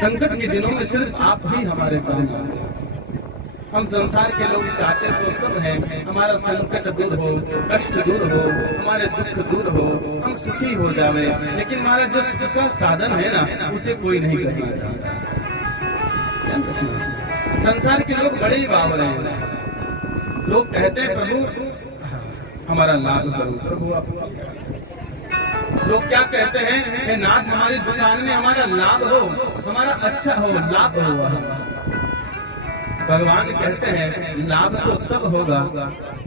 संकट के दिनों में सिर्फ आप ही हमारे परम आते हैं। हम संसार के लोग चाहते तो सब हैं, हमारा संकट दूर हो, कष्ट दूर हो, हमारे दुख दूर हो, हम सुखी हो जावे, लेकिन हमारा जो सुख का साधन है ना, उसे कोई नहीं करना चाहता। संसार के लोग बड़े ही बावरे हैं। लोग कहते हैं प्रभु हमारा लाभ करो, प्रभु आप। लोग क्या कहते हैं, नाथ हमारी दुकान में हमारा लाभ हो, हमारा अच्छा हो, लाभ हो। भगवान कहते हैं लाभ तो तब होगा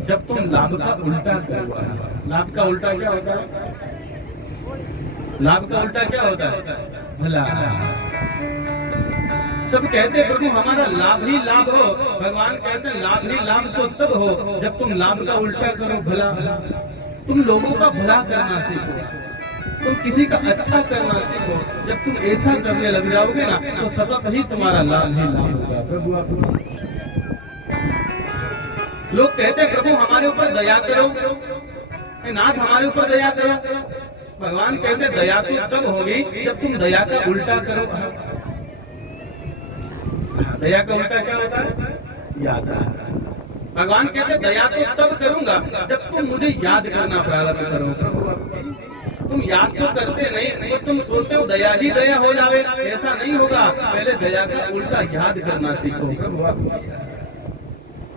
जब तुम लाभ का उल्टा करोगे। लाभ का उल्टा क्या होता है? लाभ का उल्टा क्या होता है? भला। सब कहते हैं प्रभु हमारा लाभ ही लाभ हो। भगवान कहते हैं लाभ ही लाभ तो तब हो जब तुम लाभ का उल्टा करो, भला। तुम लोगों का भला करना सीखो, तुम किसी का अच्छा करना सीखो। जब तुम ऐसा करने लग जाओगे ना, तो सतत ही तुम्हारा लाभ ही लाभ होगा। प्रभु आप। लोग कहते हैं प्रभु हमारे ऊपर दया करो, नाथ हमारे ऊपर दया करो। भगवान कहते हैं दया तो तब होगी जब तुम दया का उल्टा करो। दया का उल्टा क्या होता है? याद। भगवान कहते हैं दया तो तब करूंगा जब तुम मुझे याद करना प्रारंभ करो। प्रभु तुम याद तो करते नहीं और तुम सोचते हो दया ही दया हो जावे, ऐसा नहीं होगा। पहले दया का उल्टा याद करना सीखो।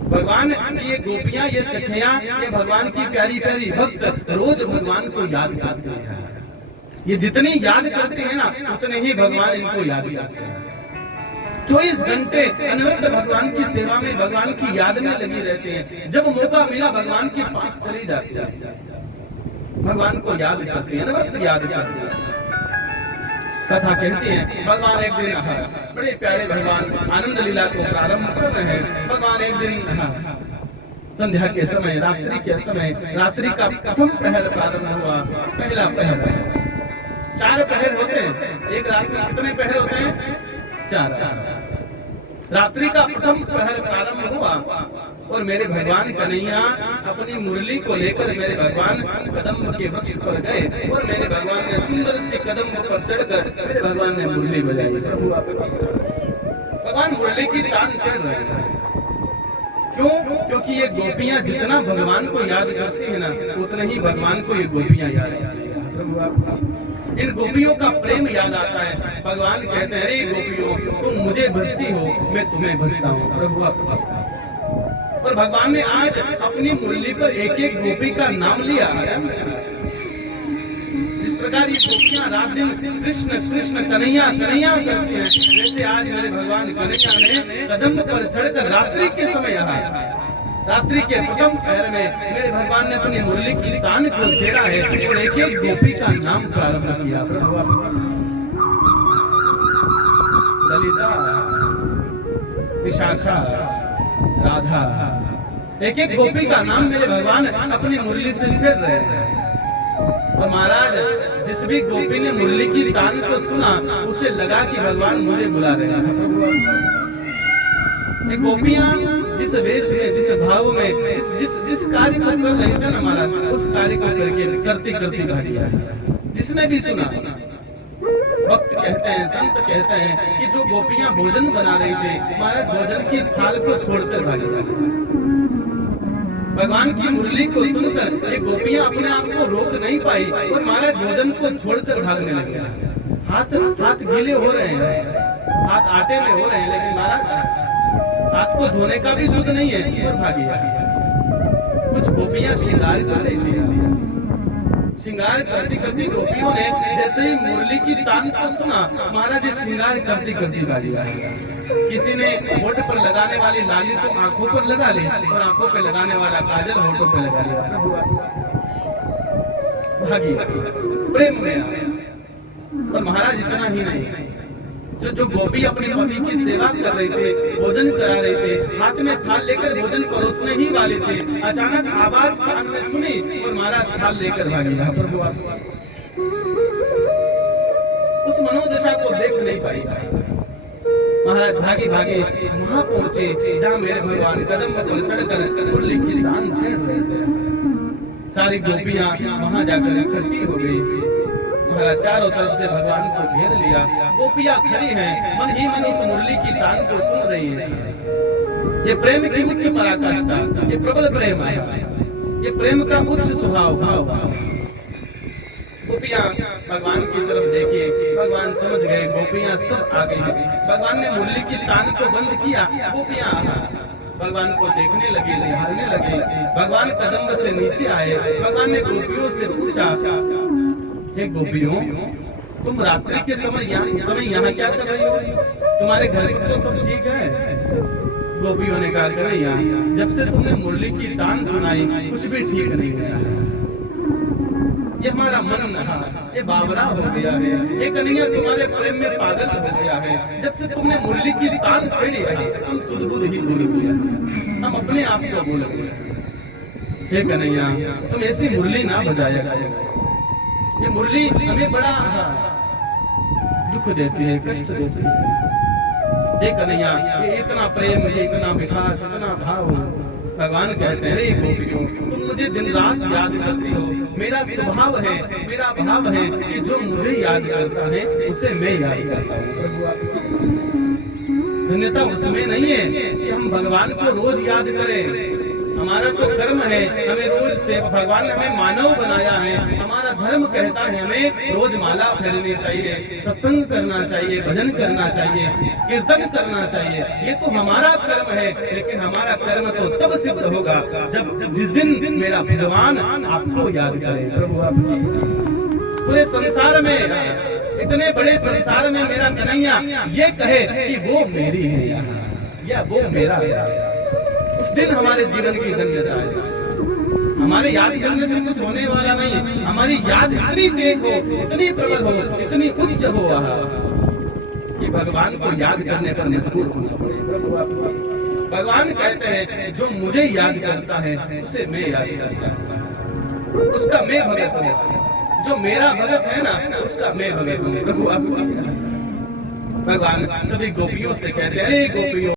भगवान ये गोपियां, ये सखियां, ये भगवान की प्यारी प्यारी भक्त रोज भगवान को याद करते हैं। ये जितनी याद करते हैं ना, उतने ही भगवान इनको याद करते हैं। 24 घंटे अनवरत भगवान की सेवा में, भगवान की याद में लगी रहते हैं। जब मौका मिला भगवान के पास चले जाते हैं, भगवान को याद करते हैं, अनवरत याद करते हैं। कथा कहती है भगवान एक दिन, बड़े प्यारे भगवान आनंद लीला को प्रारंभ कर रहे हैं। भगवान एक दिन संध्या के समय, रात्रि के समय, रात्रि का प्रथम पहर प्रारंभ हुआ। पहला पहर, 4 पहर होते हैं एक रात में। कितने पहर होते हैं? 4। रात्रि का प्रथम पहर प्रारंभ हुआ और मेरे भगवान कन्हैया अपनी मुरली को लेकर मेरे भगवान कदम के वृक्ष पर गए और मेरे भगवान ने सुंदर से कदम पर चढ़कर मेरे भगवान ने मुरली बजाई। प्रभु आप। भगवान मुरली की तान चढ़ रहे हैं। क्यों? क्योंकि ये गोपियां जितना भगवान को याद करती है ना, उतना ही भगवान को ये गोपियां याद करती है। प्रभु आप। इन गोपियों का प्रेम याद आता है। भगवान कहते हैं अरे गोपियों, तुम मुझे भजती हो, मैं तुम्हें भजता हूँ। प्रभु आप। और भगवान ने आज अपनी मुरली पर एक एक गोपी का नाम लिया। जिस प्रकार ये गोपियां रात दिन कृष्ण कृष्ण कन्हैया कन्हैया करती हैं, वैसे आज मेरे भगवान कन्हैया ने कदम पर चढ़कर रात्रि के समय आया। रात्रि के प्रथम पहर में मेरे भगवान ने अपनी मुरली की तान को छेड़ा है और एक एक गोपी का नाम प्रारंभ किया। ललिता, विशाखा, राधा, एक एक गोपी का नाम मेरे भगवान अपनी मुरली से छेड़ रहे थे। और महाराज जिस भी गोपी ने मुरली की तान को सुना, उसे लगा कि भगवान मुझे बुला रहे हैं। ये गोपियां जिस वेश में, जिस भाव में, जिस कार्य को कर रही थी ना महाराज, उस कार्य को करती करती भागी आई। जिसने भी सुना, भक्त कहते हैं, संत कहते हैं कि जो गोपियां भोजन बना रही थी, महाराज भोजन की थाल को छोड़कर भागी आई। भगवान की मुरली को सुनकर ये गोपियां अपने आप को रोक नहीं पाई और महाराज भोजन को छोड़कर भागने लगे। हाथ गीले हो रहे हैं, हाथ आटे में हो रहे हैं, लेकिन महाराज हाथ को धोने का भी सुध नहीं है और भागी आई। कुछ गोपियां श्रृंगार कर रही थी। श्रृंगार करती करती गोपियों ने जैसे ही मुरली की तान को सुना, महाराज श्रृंगार करती करती भागी आई। किसी ने होठ पर लगाने वाली लाली तो आंखों पर लगा ली और आंखों पे लगाने वाला काजल होठों पे लगा लिया। भागी प्रेम में आया। और महाराज इतना ही नहीं, जो गोपी अपने पति की सेवा कर रहे थे, भोजन करा रहे थे, हाथ में थाल लेकर भोजन परोसने ही वाले थे, अचानक आवाज कान में सुनी और महाराज थाल लेकर भागे। प्रभु उस मनोदशा को देख नहीं पाई। महाराज भागे भागे वहां पहुंचे जहां मेरे भगवान कदम पर चढ़कर मुरली की तान छेड़ रहे थे। सारी गोपियां वहां जाकर इकट्ठी हो गई। भरा चारों तरफ से भगवान को घेर लिया। गोपियां खड़ी हैं, मन ही मन उस मुरली की तान को सुन रही हैं। ये प्रेम की उच्च पराकाष्ठा, ये प्रबल प्रेम है, ये प्रेम का उच्च स्वभाव भाव। गोपियां भगवान की तरफ देखिए, भगवान समझ गए, गोपियां सब आ गई। भगवान ने मुरली की तान को बंद किया, गोपियां भगवान को देखने लगी, निहारने लगे। भगवान कदम से नीचे आए, भगवान ने गोपियों से पूछा, हे गोपियों, तुम रात्रि के समय यहाँ क्या कर रही हो? तुम्हारे घर पर तो सब ठीक है? गोपियों ने कहा, कन्हैया, जब से तुमने मुरली की तान सुनाई कुछ भी ठीक नहीं हो रहा है। ये हमारा मन नहा, ये बावरा हो गया है, ये कन्हैया तुम्हारे प्रेम में पागल हो गया है। जब से तुमने मुरली की तान छेड़ी है, हम सुध बुध ही भूल गए, हम अपने आप को भूल गए। हे कन्हैया, तुम ऐसी मुरली ना बजाया करो। ये मुरली हमें बड़ा दुख देती है, कष्ट देती है। हे कन्हैया, ये इतना प्रेम, ये इतना मिठास, इतना भाव। भगवान कहते हैं, गोपियों, तुम मुझे दिन रात याद करती हो। मेरा स्वभाव है, मेरा भाव है कि जो मुझे याद करता है उसे मैं याद करता हूँ। धन्यता उसमें नहीं है कि हम भगवान को रोज याद करें। हमारा तो कर्म है, हमें रोज से भगवान ने हमें मानव बनाया है। हमारा धर्म कहता है हमें रोज माला फेरनी चाहिए, सत्संग करना चाहिए, भजन करना चाहिए, कीर्तन करना चाहिए। ये तो हमारा कर्म है, लेकिन हमारा कर्म तो तब सिद्ध होगा जब जिस दिन मेरा भगवान आपको याद करे। प्रभु आप पूरे संसार में, इतने बड़े संसार में मेरा कन्हैया ये कहे कि वो मेरी है या वो मेरा है, उस दिन हमारे जीवन की धन्यता है। हमारे याद करने से कुछ होने वाला नहीं है। हमारी याद इतनी तेज हो, इतनी प्रबल हो, इतनी उच्च हो कि भगवान को याद करने पर मजबूर होना पड़े। भगवान कहते हैं, जो मुझे याद करता है उसे मैं याद करता हूँ, उसका मैं भगत हूँ। जो मेरा भगत है ना, उसका मैं भगत हूँ। प्रभु आप भगवान सभी गोपियों से कहते हैं, गोपियों